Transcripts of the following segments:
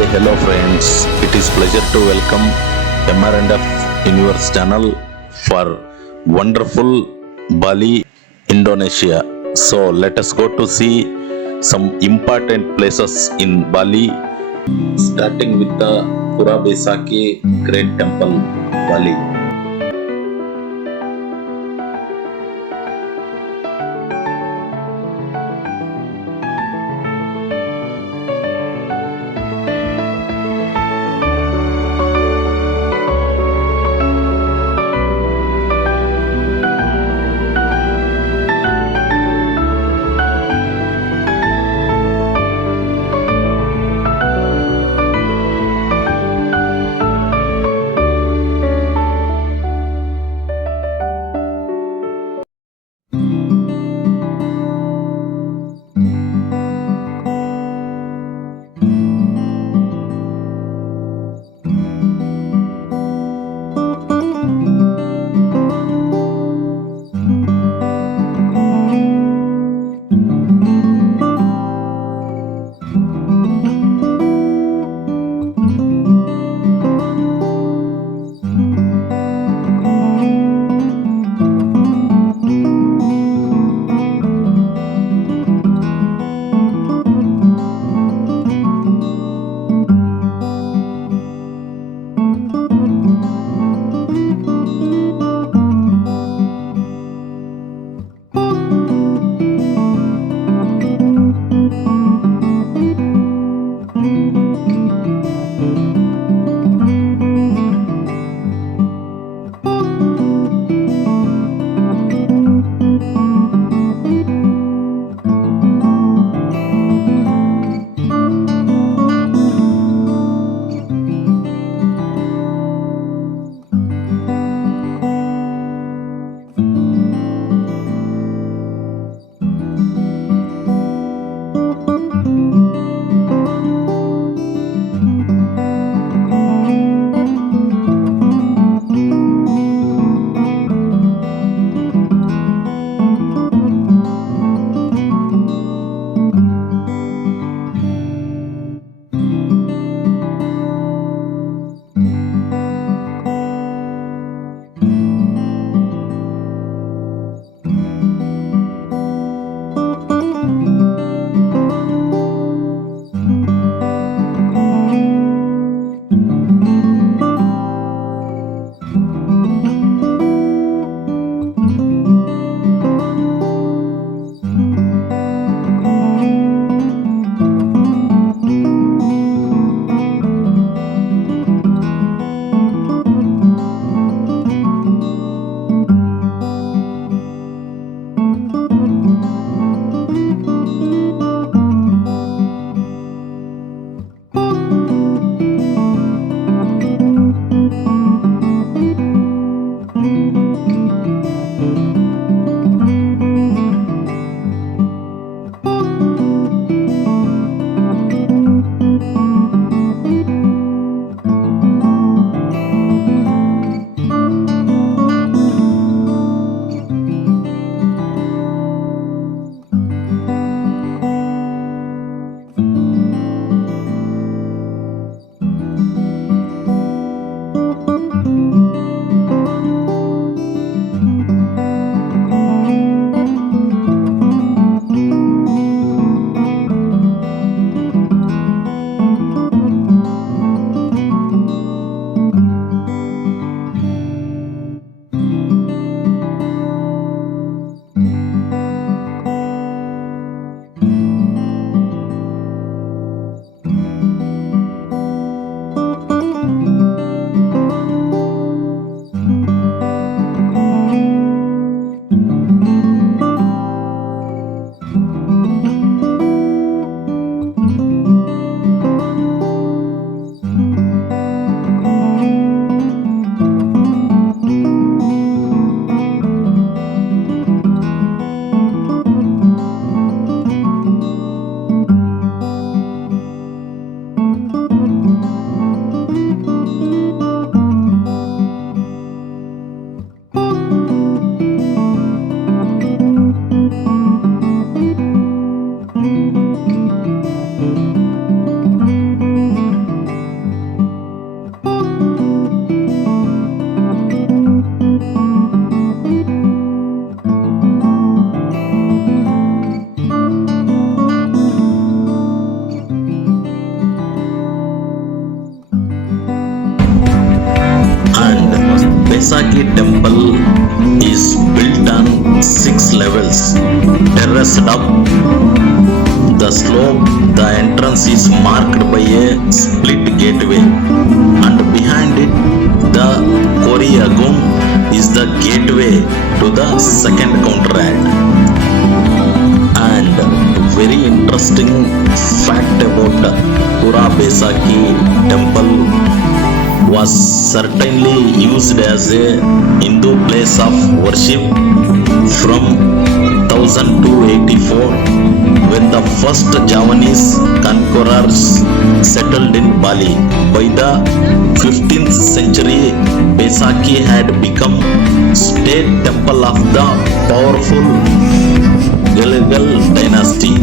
Hi, hello friends. It is pleasure to welcome MR&f in your channel for wonderful Bali, Indonesia. So let us go to see some important places in Bali, starting with the Pura Besaki Great Temple, Bali. up the slope. The entrance is marked by a split gateway, and behind it, the Kori Agung is the gateway to the second counter-act. And very interesting fact about Pura Baisakhi temple was certainly used as a Hindu place of worship from 1284 when the first Javanese conquerors settled in Bali. By the 15th century, Baisakhi had become state temple of the powerful Gilgal dynasty.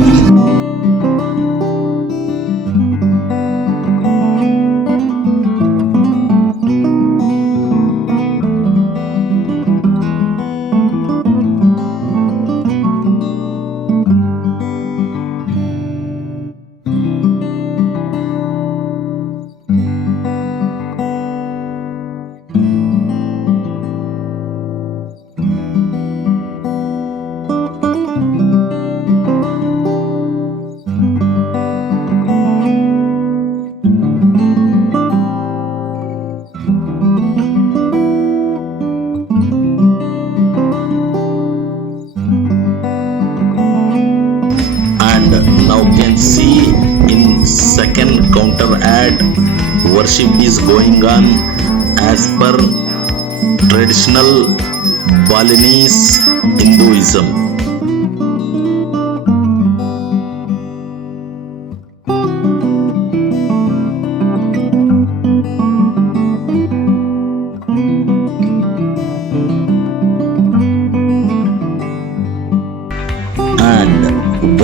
Now can see in second counter ad worship is going on as per traditional Balinese Hinduism.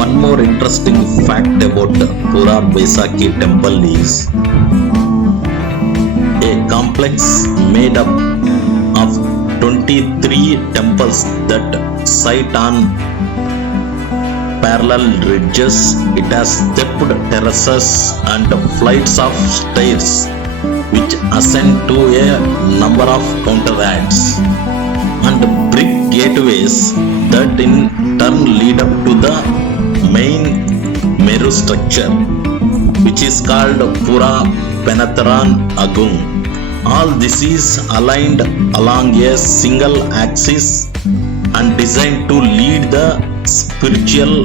One more interesting fact about Pura Baisakhi temple is a complex made up of 23 temples that sit on parallel ridges. It has stepped terraces and flights of stairs which ascend to a number of counter-acts, and brick gateways that in turn lead up to the main Meru structure, which is called Pura Penataran Agung. All this is aligned along a single axis and designed to lead the spiritual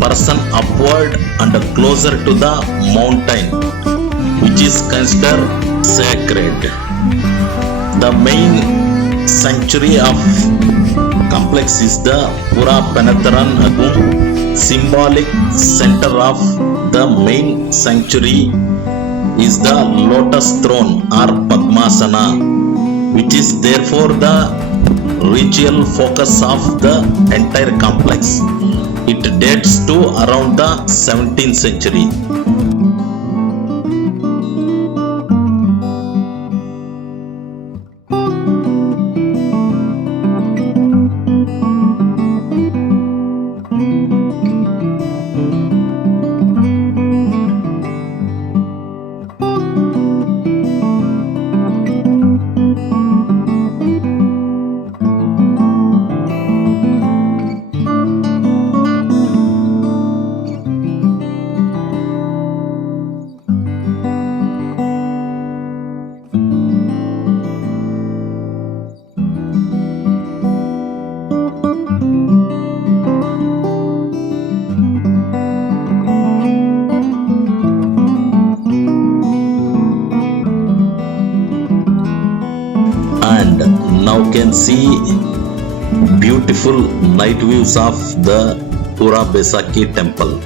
person upward and closer to the mountain, which is considered sacred. The main sanctuary of complex is the Pura Penataran Agung. Symbolic center of the main sanctuary is the lotus throne or Padmasana, which is therefore the ritual focus of the entire complex. It dates to around the 17th century. And now can see beautiful night views of the Pura Baisakhi temple.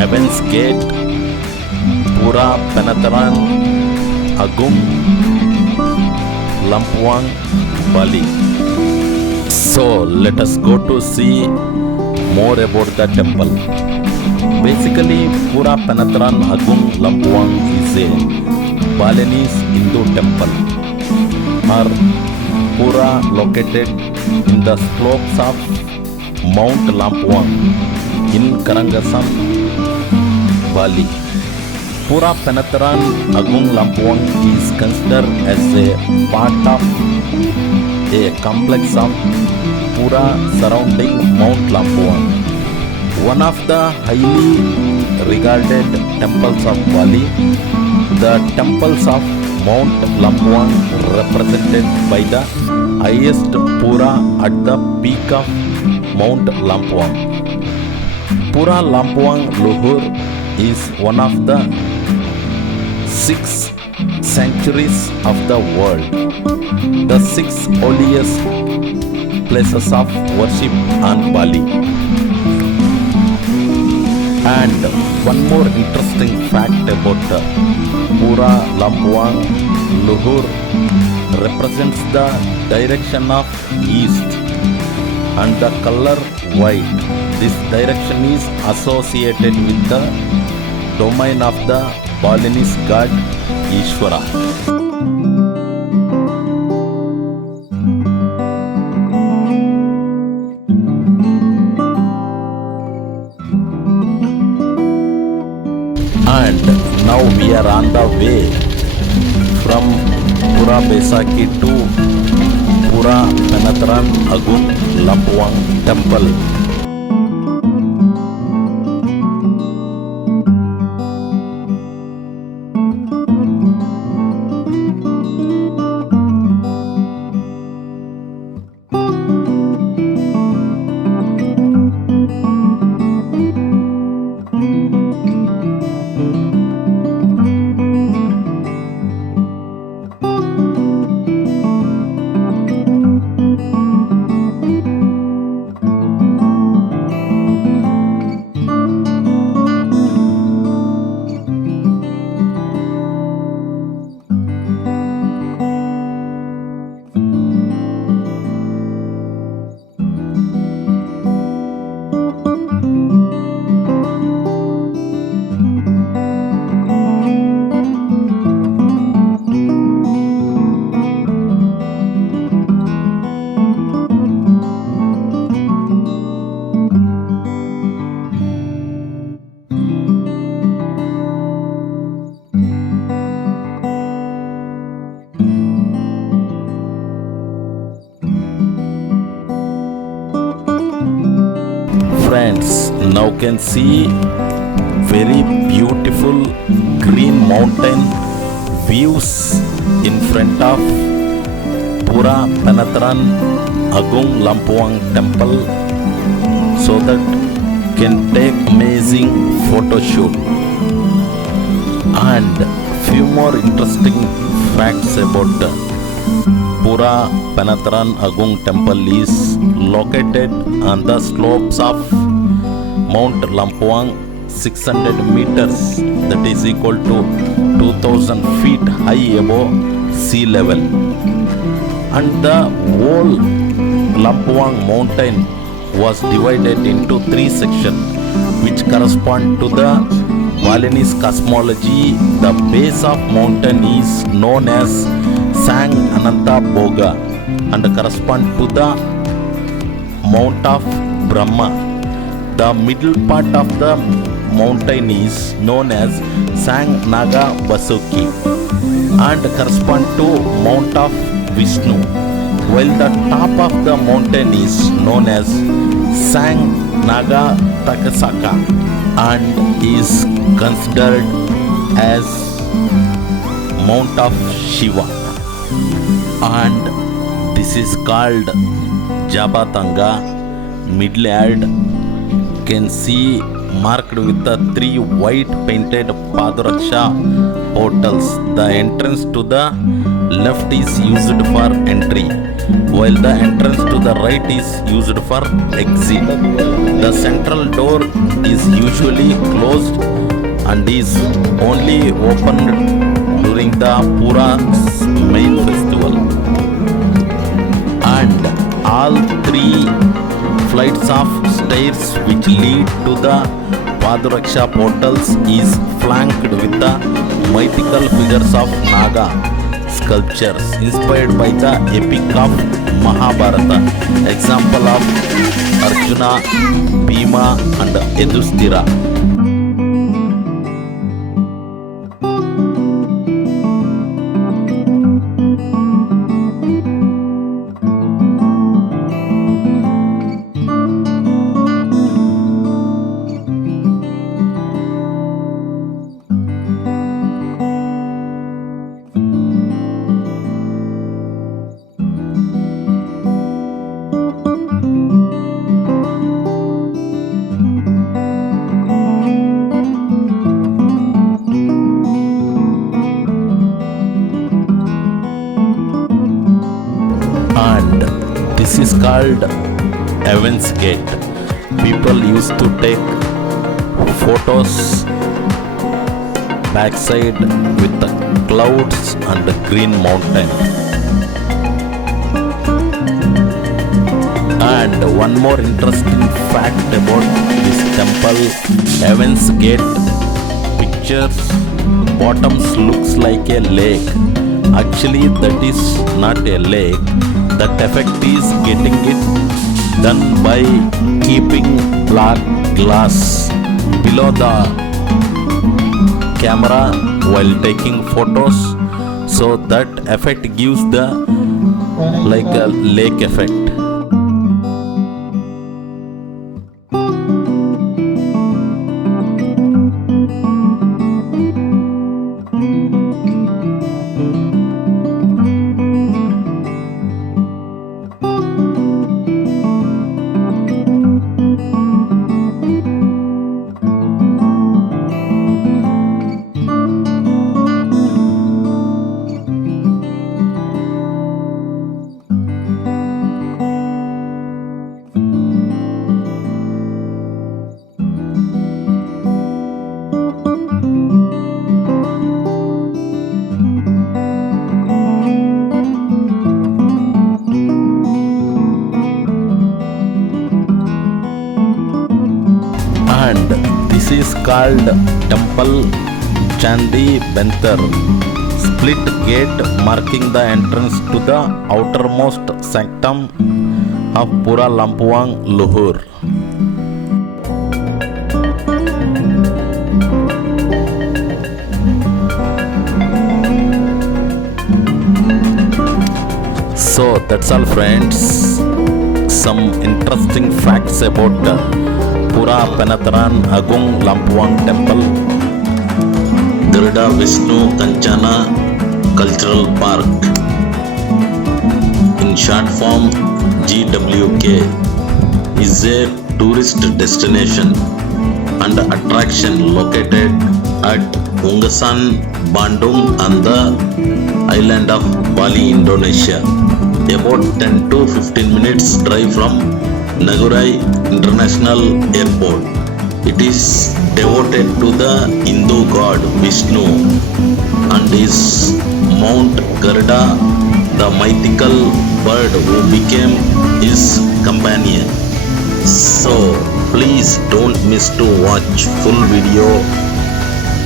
Heaven's Gate, Pura Penataran Agung, Lampuang, Bali. So let us go to see more about the temple. Basically, Pura Penatran Agung Lampuang is a Balinese Hindu temple or Pura located in the slopes of Mount Lampuang in Karangasam, Bali. Pura Penatran Agung Lampuang is considered as a part of a complex of Pura surrounding Mount Lampuang. One of the highly regarded temples of Bali, the temples of Mount Lampuang represented by the highest Pura at the peak of Mount Lampuang. Pura Lampuang Luhur is one of the 6 sanctuaries of the world, the 6 holiest places of worship on Bali. And one more interesting fact about Pura Lampuang Luhur represents the direction of east and the color white. This direction is associated with the domain of the Balinese god Ishvara. And now we are on the way from Pura Besaki to Pura Penatran Agung Lampuang Temple. Friends, now can see very beautiful green mountain views in front of Pura Penatran Agung Lampuang temple, so that can take amazing photo shoot. And few more interesting facts about Pura Penatran Agung temple is located on the slopes of Mount Lampuang 600 meters, that is equal to 2000 feet high above sea level. And the whole Lampuang mountain was divided into 3 sections, which correspond to the Balinese cosmology. The base of mountain is known as Sang Ananta Boga and correspond to the Mount of Brahma. The middle part of the mountain is known as Sang Naga Vasuki and correspond to Mount of Vishnu, while the top of the mountain is known as Sang Naga Takasaka and is considered as Mount of Shiva. And this is called Jabatanga Midland. Can see marked with the 3 white painted Paduraksha portals. The entrance to the left is used for entry, while the entrance to the right is used for exit. The central door is usually closed and is only opened during the Pura's main festival. And all 3 flights of stairs which lead to the Paduraksha portals is flanked with the mythical figures of Naga sculptures inspired by the epic of Mahabharata. Example of Arjuna, Bhima and Yudhishthira. And this is called Heaven's Gate. People used to take photos backside with the clouds and the green mountain. And one more interesting fact about this temple, Heaven's Gate pictures bottoms looks like a lake. Actually that is not a lake. That effect is getting it done by keeping black glass below the camera while taking photos, so that effect gives the like a lake effect. And this is called Temple Chandi Bentar, split gate marking the entrance to the outermost sanctum of Pura Lampuang, Luhur. So that's all friends, some interesting facts about Pura Penataran Agung Lampuang Temple. Garuda Vishnu Kanchana Cultural Park, in short form GWK, is a tourist destination and attraction located at Ungasan, Bandung on the island of Bali, Indonesia. About 10 to 15 minutes drive from Nagurai International Airport. It is devoted to the Hindu god Vishnu and is Mount Garuda, the mythical bird who became his companion. So please don't miss to watch full video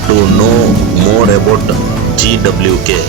to know more about GWK.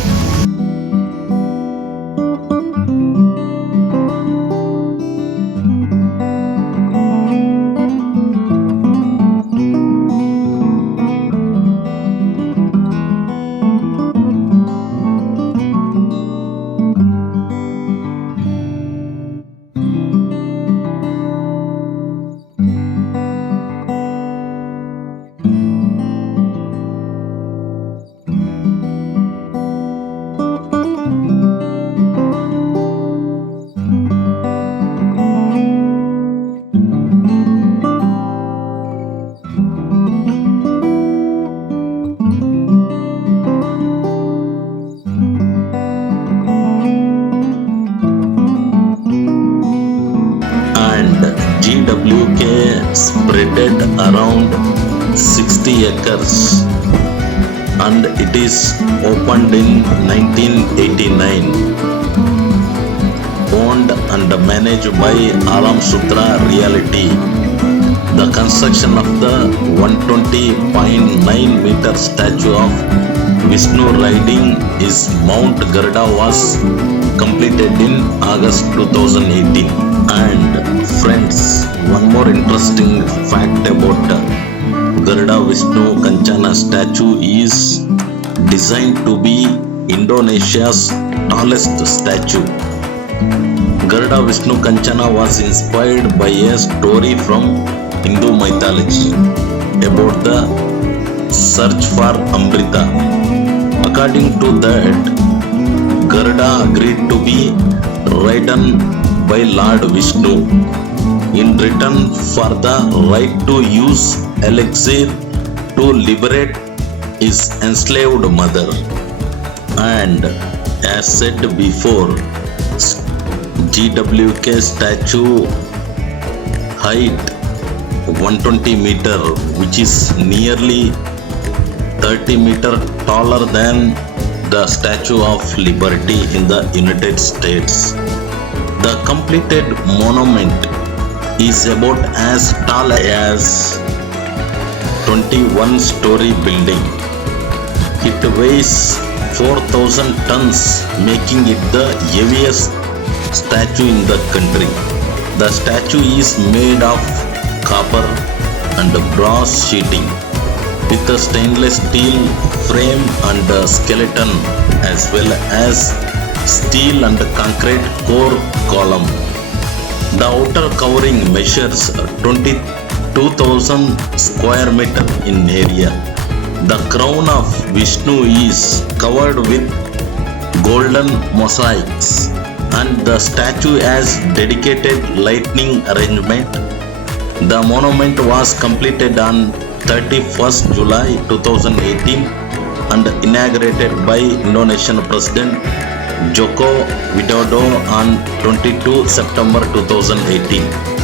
GWK spreaded around 60 acres and it is opened in 1989. Owned owned and managed by Alam Sutra Realty. The construction of the 120.9 meter statue of Vishnu riding is Mount Garuda was completed in August 2018. And friends, one more interesting fact about Garuda Vishnu Kanchana statue is designed to be Indonesia's tallest statue. Garuda Vishnu Kanchana was inspired by a story from Hindu mythology about the search for Amrita. According to that, Garuda agreed to be ridden by Lord Vishnu in return for the right to use elixir to liberate his enslaved mother. And as said before, GWK statue height 120 meter, which is nearly 30 meter taller than the Statue of Liberty in the United States. The completed monument is about as tall as 21-story building. It weighs 4,000 tons, making it the heaviest statue in the country. The statue is made of copper and brass sheeting with a stainless steel frame and skeleton, as well as steel and concrete core column. The outer covering measures 22,000 square meter in area. The crown of Vishnu is covered with golden mosaics, and the statue has dedicated lighting arrangement. The monument was completed on 31st July 2018 and inaugurated by Indonesian President Joko Widodo on 22 September 2018.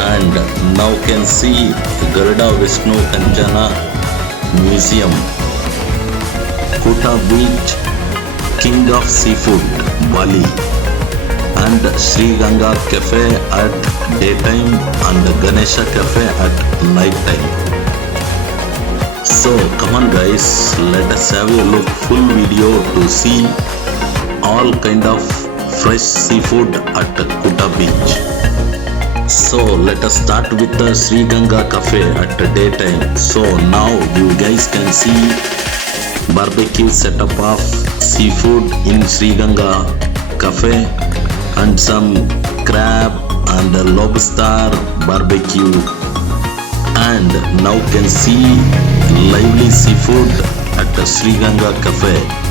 And now can see Garuda Vishnu Kanchana Museum, Kuta Beach, King of Seafood, Bali, and Sri Ganga Cafe at daytime and Ganesha Cafe at night time. So come on guys, let us have a look full video to see all kind of fresh seafood at Kuta Beach. So let us start with the Sri Ganga Cafe at the daytime. So now you guys can see barbecue setup of seafood in Sri Ganga Cafe and some crab and lobster barbecue. And now can see lively seafood at the Sri Ganga Cafe.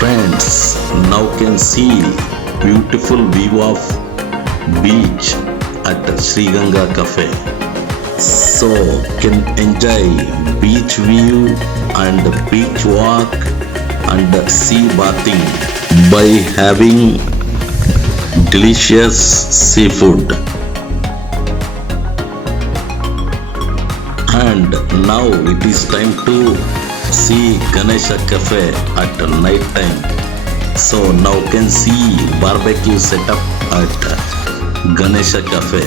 Friends, now can see beautiful view of beach at Sriganga Cafe. So can enjoy beach view and beach walk and sea bathing by having delicious seafood. And now it is time to see Ganesha Cafe at night time. So now can see barbecue setup at Ganesha Cafe.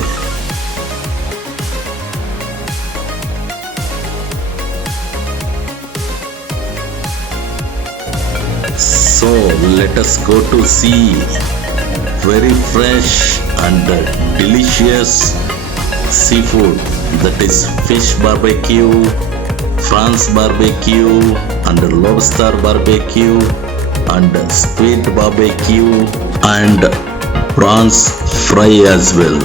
So let us go to see very fresh and delicious seafood, that is fish barbecue, prawns barbecue and lobster barbecue and squid barbecue and prawns fry as well.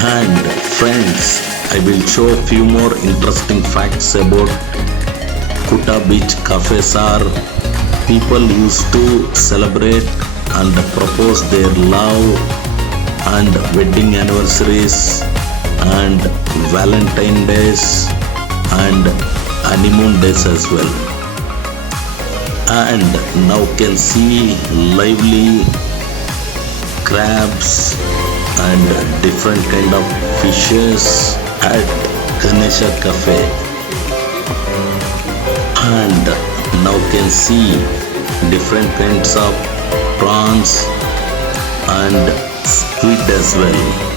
And friends, I will show a few more interesting facts about Kuta Beach cafes. Are people used to celebrate and propose their love and wedding anniversaries and Valentine days and honeymoon days as well. And now can see lively crabs and different kind of fishes at Ganesha Cafe. And now can see different kinds of prawns and squid as well.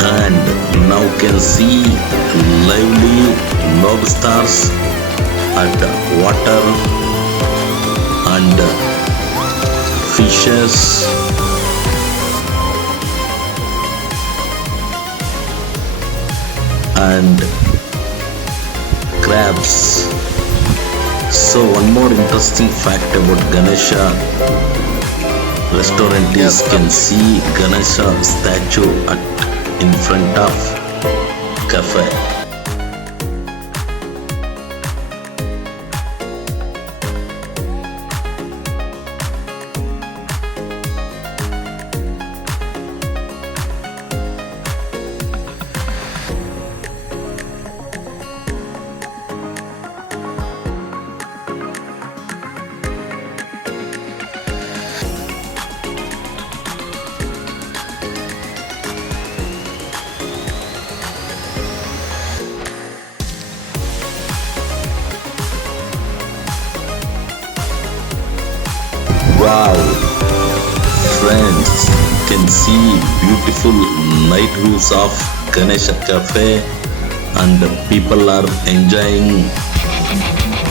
And now can see lively lobsters at water and fishes and crabs. So one more interesting fact about Ganesha restaurant is can see Ganesha statue in front of cafe. Wow, friends, can see beautiful night views of Ganesha Cafe and people are enjoying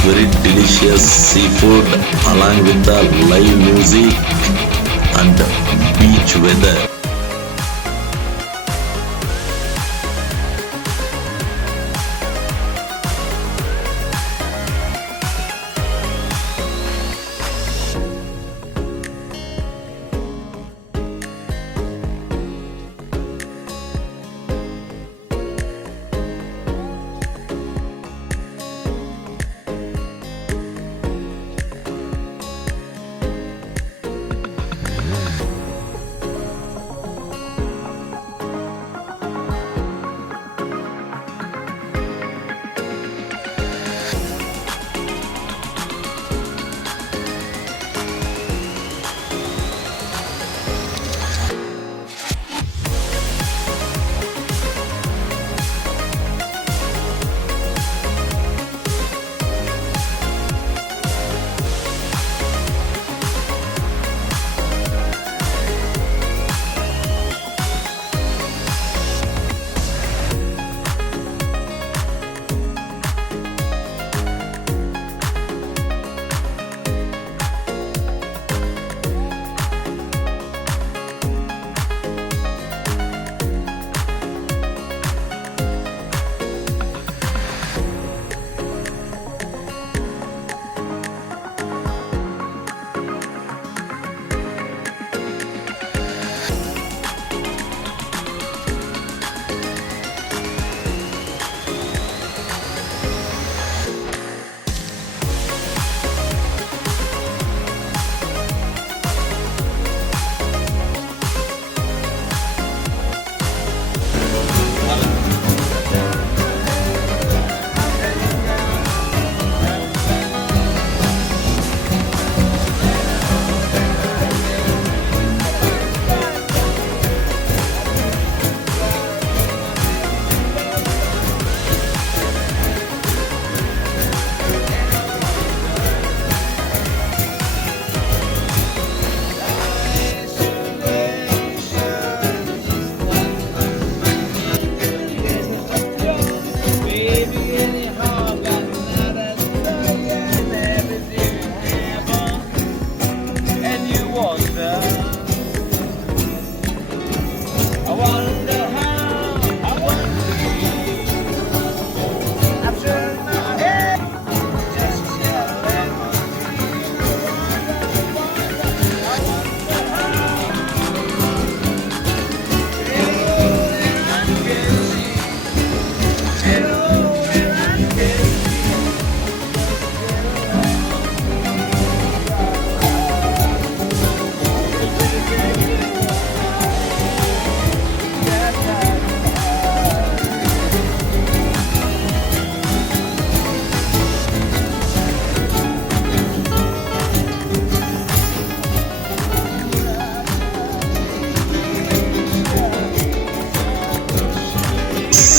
very delicious seafood along with the live music and beach weather.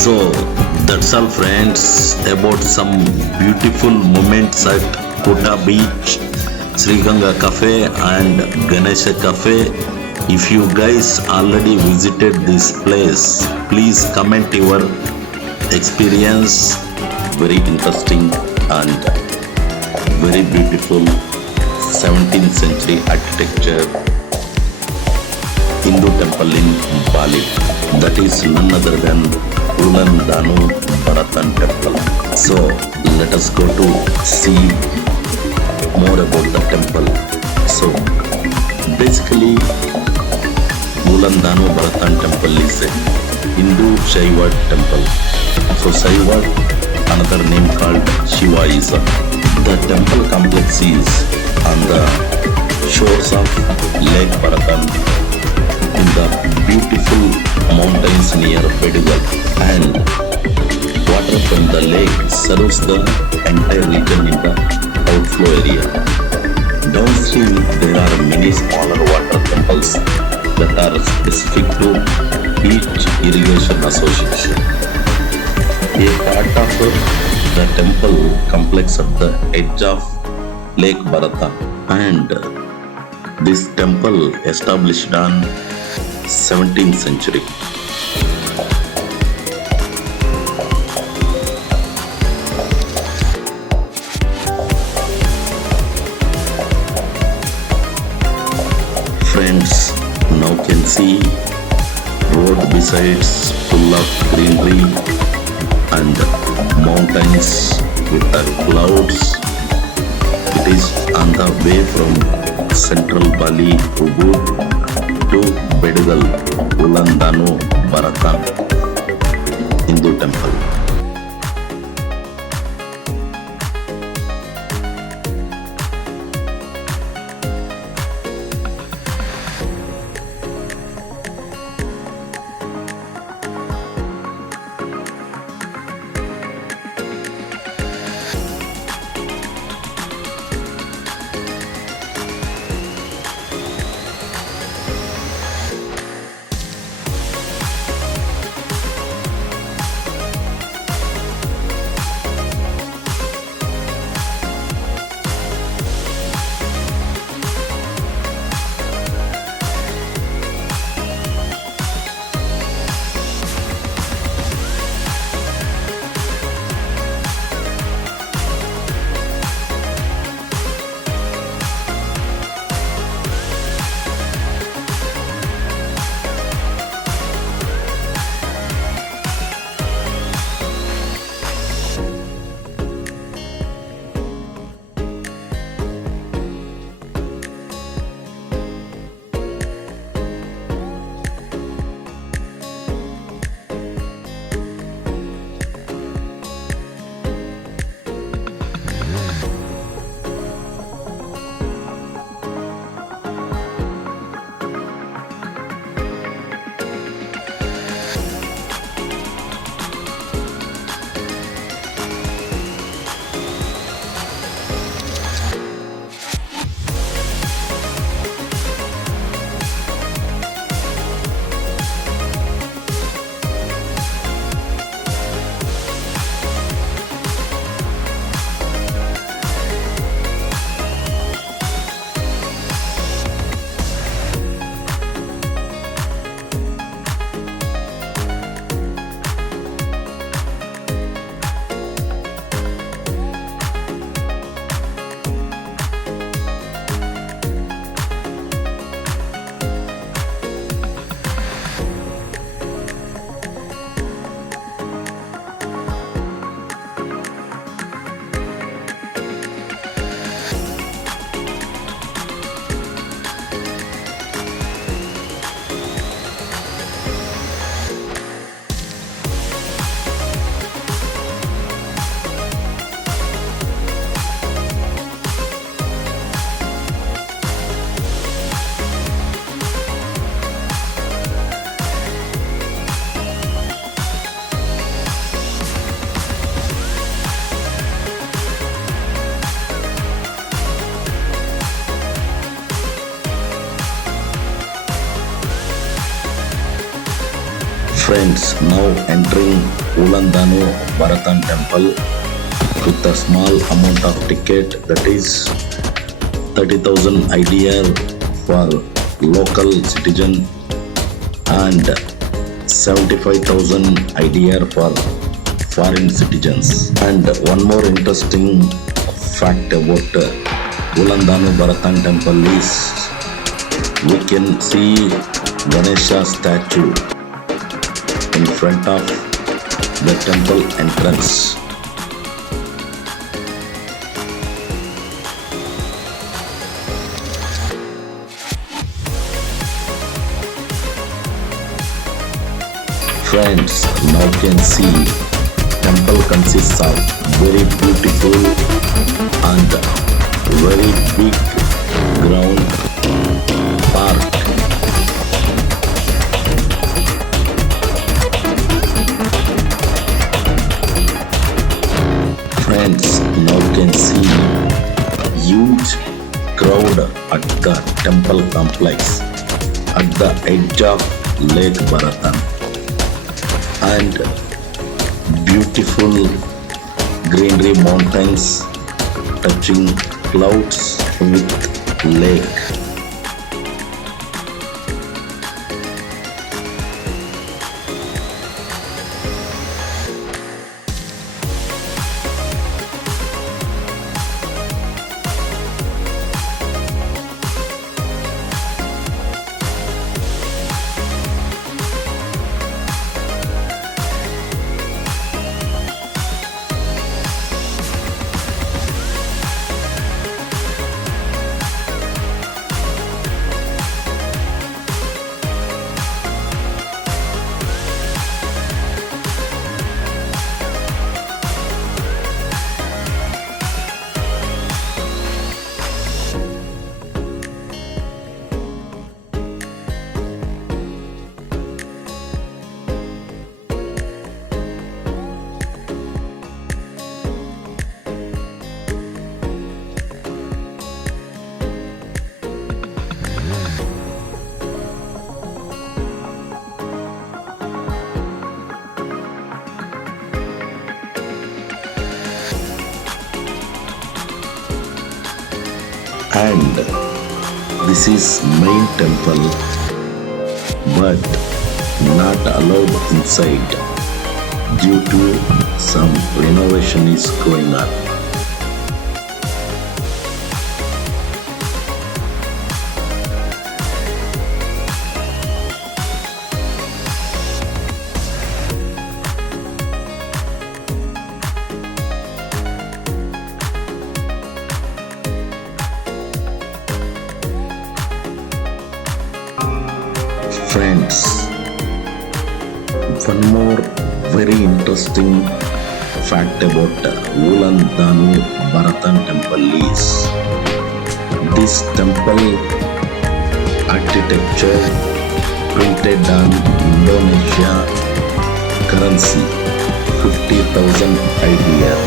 So that's all friends about some beautiful moments at Kota Beach, Sriganga Cafe and Ganesha Cafe. If you guys already visited this place, please comment your experience. Very interesting and very beautiful 17th century architecture Hindu temple in Bali. That is none other than Ulandanu Bharatan temple. So let us go to see more about the temple. So basically Ulandanu Bharatan temple is a Hindu Shaiva temple. So Shaiva, another name called Shivaism. The temple complex is on the shores of Lake Bharatan in the beautiful mountains near Bedugal, and water from the lake serves the entire region in the outflow area. Downstream there are many smaller water temples that are specific to each irrigation association. A part of the temple complex at the edge of Lake Bharata, and this temple established on 17th century. Friends, now can see road besides full of greenery and mountains with the clouds. It is on the way from central Bali, Ubud to Bedugal, Ulandanu Bharatan Hindu temple. Friends, now entering Ulandanu Bharatan temple with a small amount of ticket, that is 30,000 IDR for local citizen and 75,000 IDR for foreign citizens. And one more interesting fact about Ulandanu Bharatan temple is we can see Ganesha statue in front of the temple entrance. Friends, now you can see temple consists of very beautiful and very big ground park. Friends, now you can see huge crowd at the temple complex at the edge of Lake Bharatan, and beautiful greenery mountains touching clouds with lake. And this is main temple, but not allowed inside due to some renovation is going on. Friends, one more very interesting fact about Ulandanu Bharatan temple is this temple architecture printed on Indonesia currency 50,000 IDR.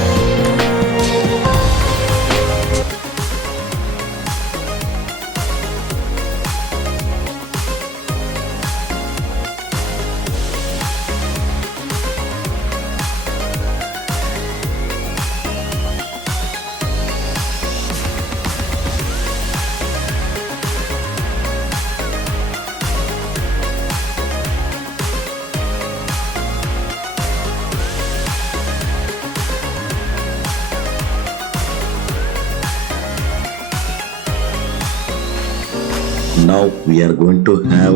Now we are going to have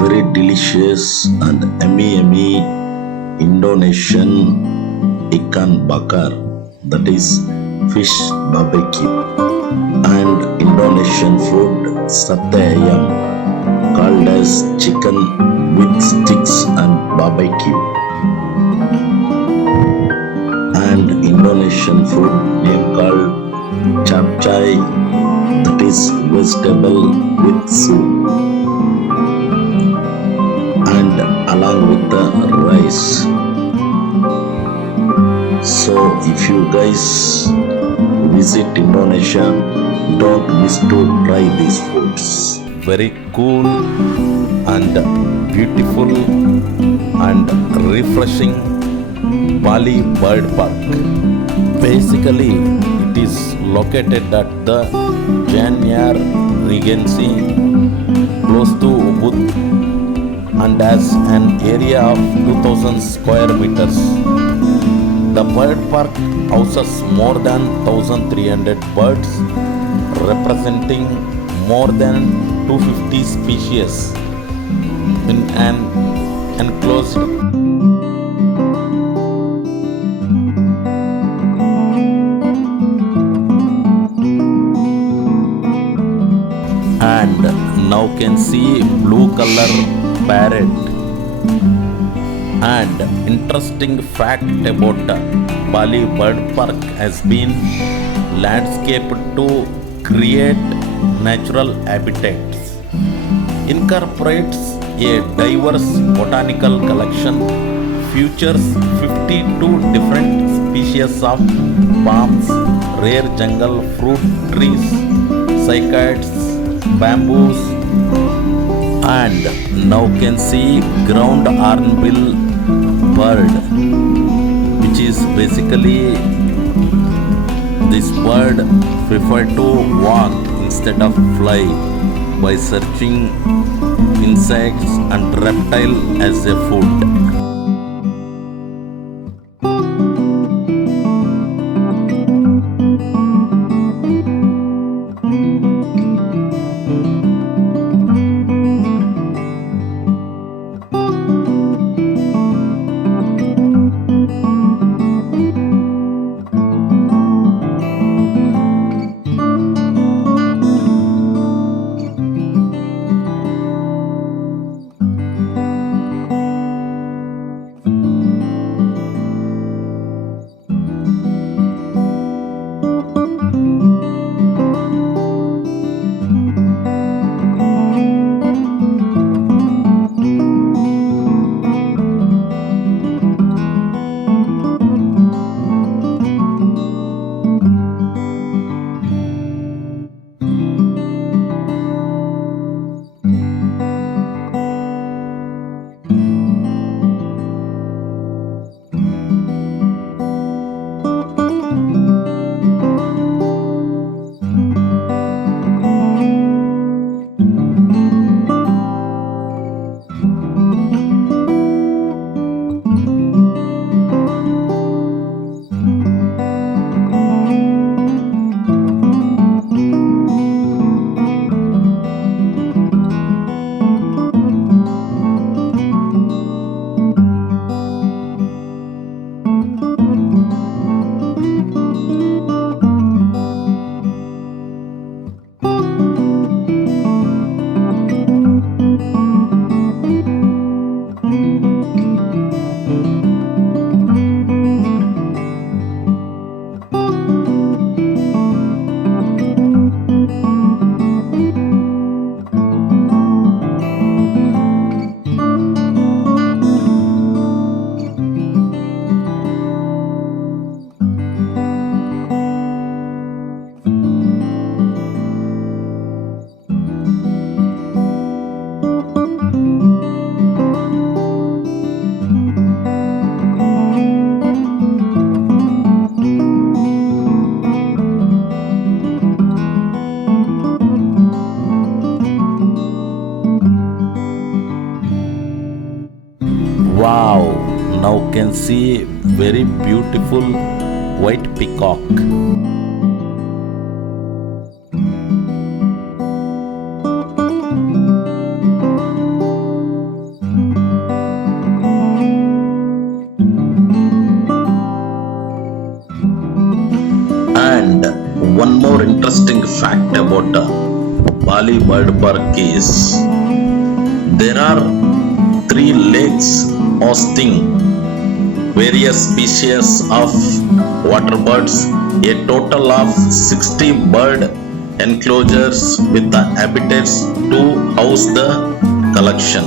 very delicious and yummy Indonesian ikan bakar, that is fish barbecue, and Indonesian food sate ayam called as chicken with sticks and barbecue, and Indonesian food name called capcay, that is vegetable with soup, and along with the rice. So if you guys visit Indonesia, don't miss to try these foods. Very cool and beautiful and refreshing Bali Bird Park. Basically, it is located at the Janyar Regency close to Ubud and has an area of 2000 square meters. The bird park houses more than 1300 birds representing more than 250 species in an enclosed and now can see blue color parrot. And interesting fact about Bali Bird Park has been landscaped to create natural habitats, incorporates a diverse botanical collection, features 52 different species of palms, rare jungle fruit trees, cycads, bamboos, and now can see ground hornbill bird, which is basically this bird prefer to walk instead of fly by searching insects and reptile as a food. Wow, now can see very beautiful white peacock. And one more interesting fact about Bali Bird Park is there are 3 lakes hosting various species of water birds, a total of 60 bird enclosures with the habitats to house the collection.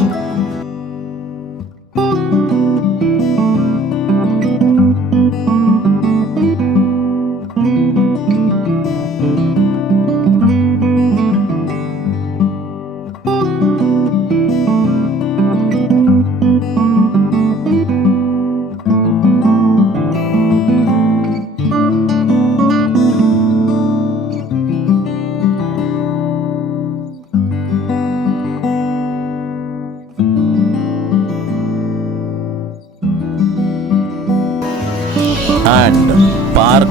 and park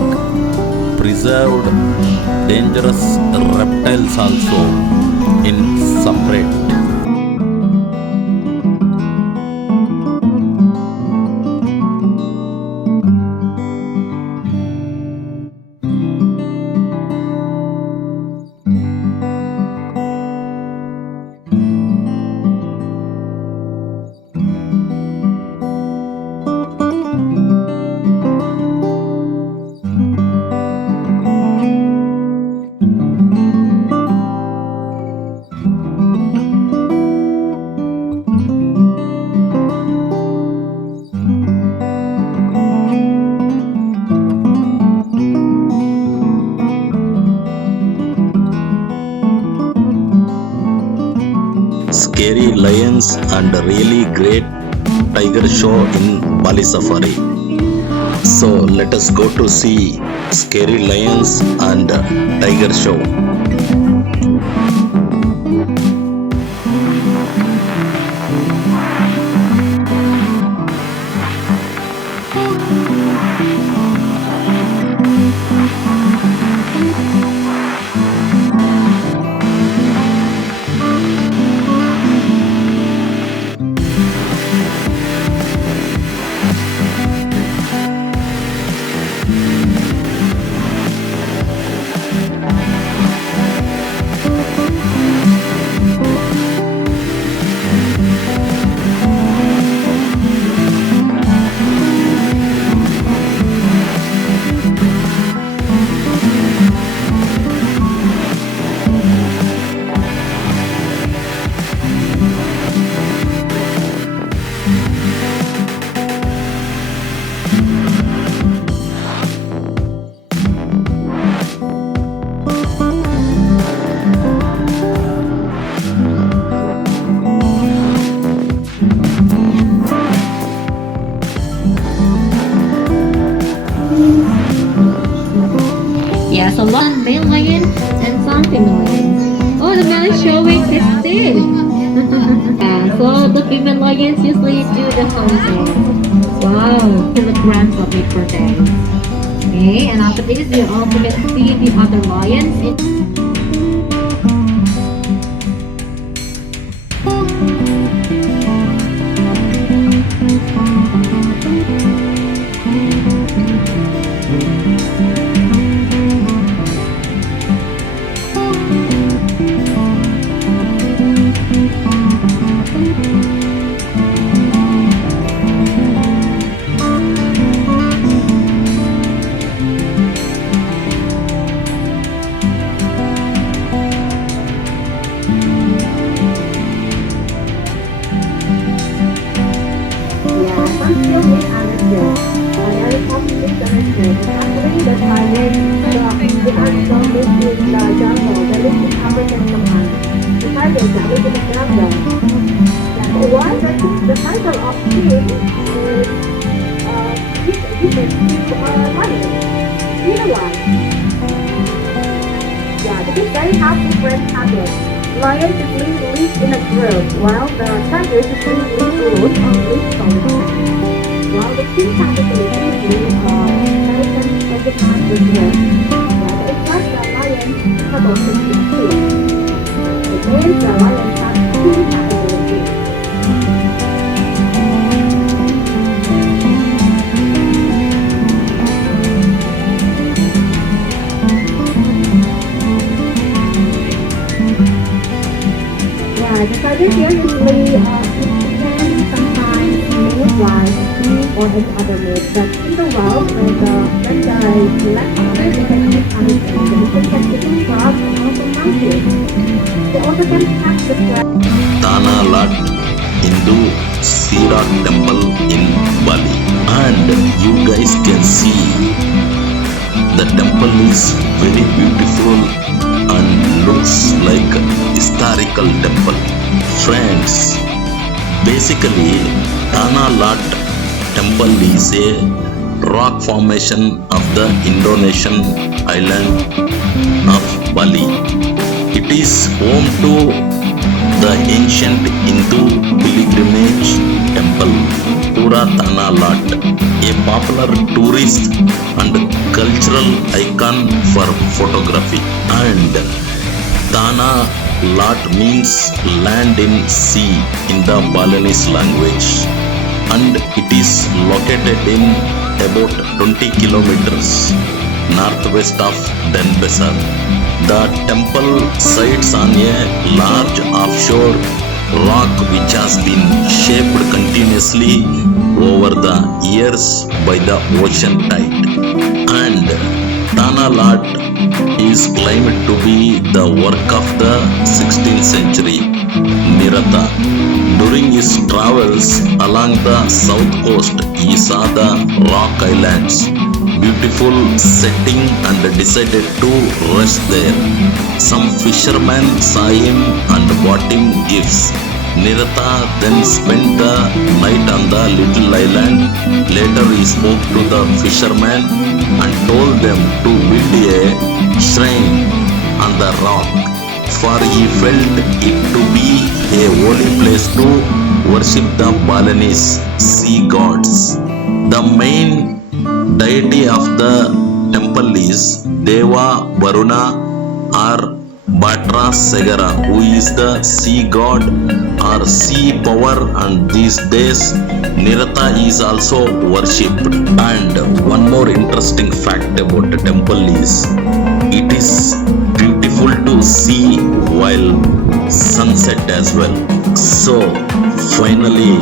preserved dangerous reptiles also in separate. Scary lions and really great tiger show in Bali Safari. So let us go to see scary lions and tiger show. Yeah, so one male lion and some female lions. Oh, the male is showing his teeth. Yeah, so the female lions usually do the hunting. Wow, kilograms of meat per day. Okay, and after this, you also get to see the other lions. The title of king is lion. Either one. Yeah, this is very have different habits. Lions usually live in a group, while the tigers usually live alone or live solitary. While the king tigers usually American recognized with them. Yeah, it's like the lion couple to be two. It means the lion has two categories. The tigers here usually chicken, sometimes meat like beef or any other meat. But in the wild, when the left hunter, they can eat anything. They can eat frogs and also monkeys. They also can catch the crab. Tana Lat Hindu Sirak Temple in Bali, and you guys can see the temple is very beautiful and looks like historical temple. Friends, basically Tana Lat temple is a rock formation of the Indonesian island of Bali. It is home to the ancient Hindu pilgrimage temple to Pura Tana Lot, a popular tourist and cultural icon for photography. And Tana Lot means land in sea in the Balinese language, and it is located in about 20 kilometers northwest of Denpasar. The temple sits on a large offshore rock which has been shaped continuously over the years by the ocean tide. And Tana Lot is claimed to be the work of the 16th century Niratha. During his travels along the south coast, he saw the rock islands, beautiful setting, and decided to rest there. Some fishermen saw him and bought him gifts. Niratha then spent the night on the little island. Later he spoke to the fishermen and told them to build a shrine on the rock, for he felt it to be a holy place to worship the Balinese sea gods. The main deity of the temple is Deva Varuna or Batra Segara, who is the sea god or sea power, and these days Niratha is also worshipped. And one more interesting fact about the temple is it is beautiful to see while sunset as well. So finally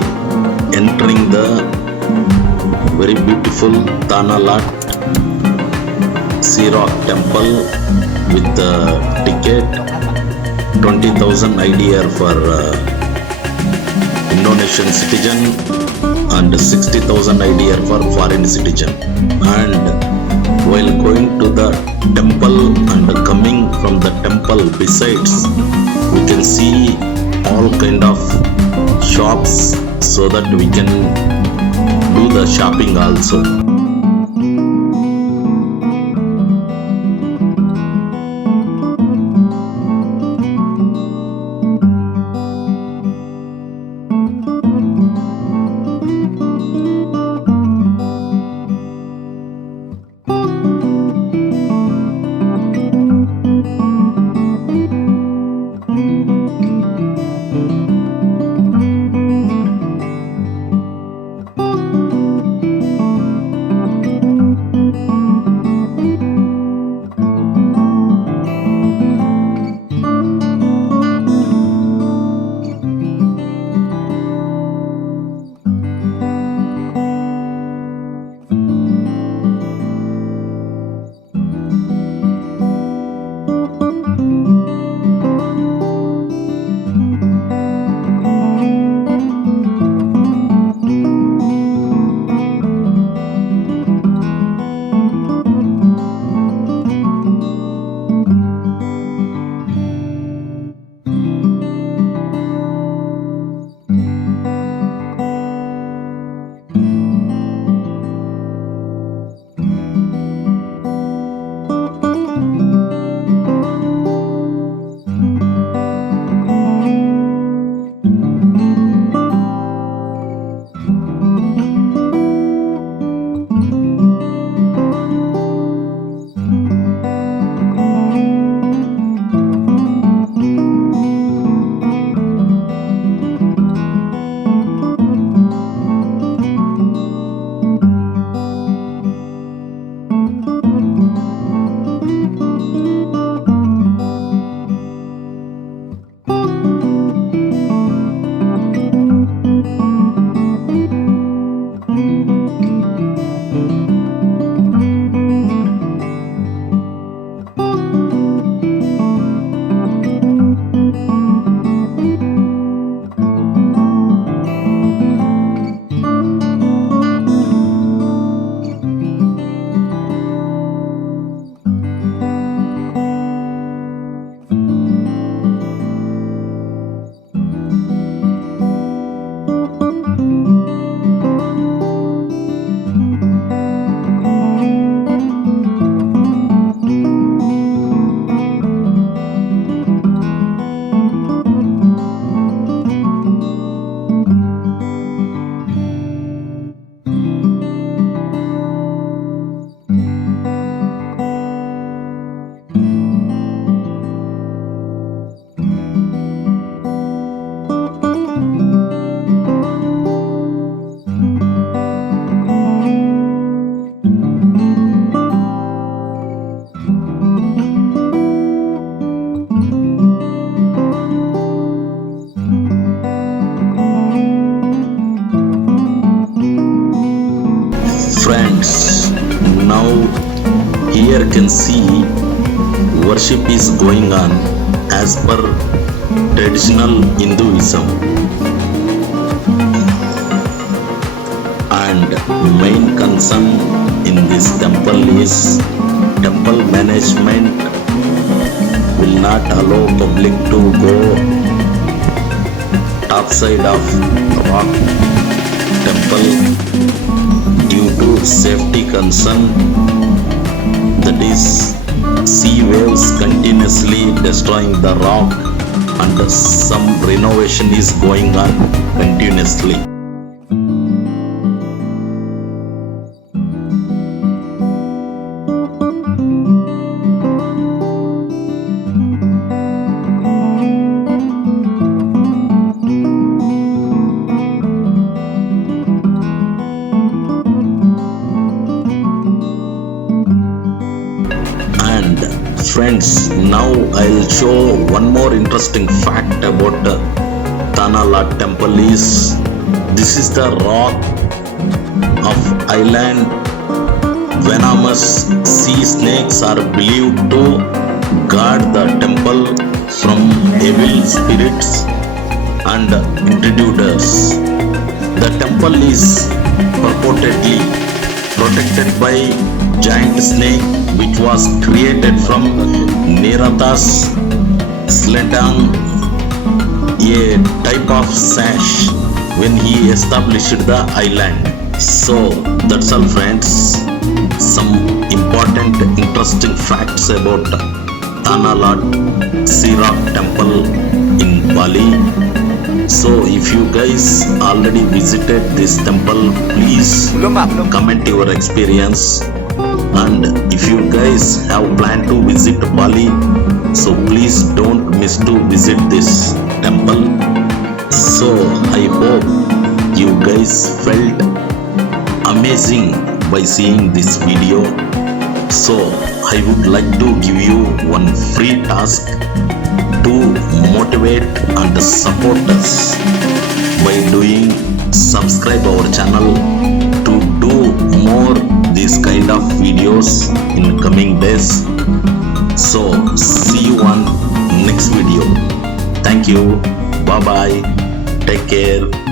entering the very beautiful Tana Lot Sea Rock Temple with the ticket 20,000 IDR for Indonesian citizen and 60,000 IDR for foreign citizen. And while going to the temple and coming from the temple, besides we can see all kind of shops so that we can do the shopping also. can see worship is going on as per traditional Hinduism. And main concern in this temple is temple management will not allow public to go top side of rock temple due to safety concern, that is sea waves continuously destroying the rock and some renovation is going on continuously. And friends, now I'll show one more interesting fact about Tanala temple is this is the rock of island. Venomous sea snakes are believed to guard the temple from evil spirits and intruders. The temple is purportedly protected by giant snake which was created from Nirata's Sledang, a type of sash, when he established the island. So that's all friends, some important interesting facts about Tanala Rock temple in Bali. So if you guys already visited this temple, please comment your experience. And if you guys have planned to visit Bali, so please don't miss to visit this temple. So I hope you guys felt amazing by seeing this video. So I would like to give you one free task to motivate and support us by doing subscribe our channel to do more these kind of videos in coming days. So see you on next video. Thank you. Bye bye. Take care.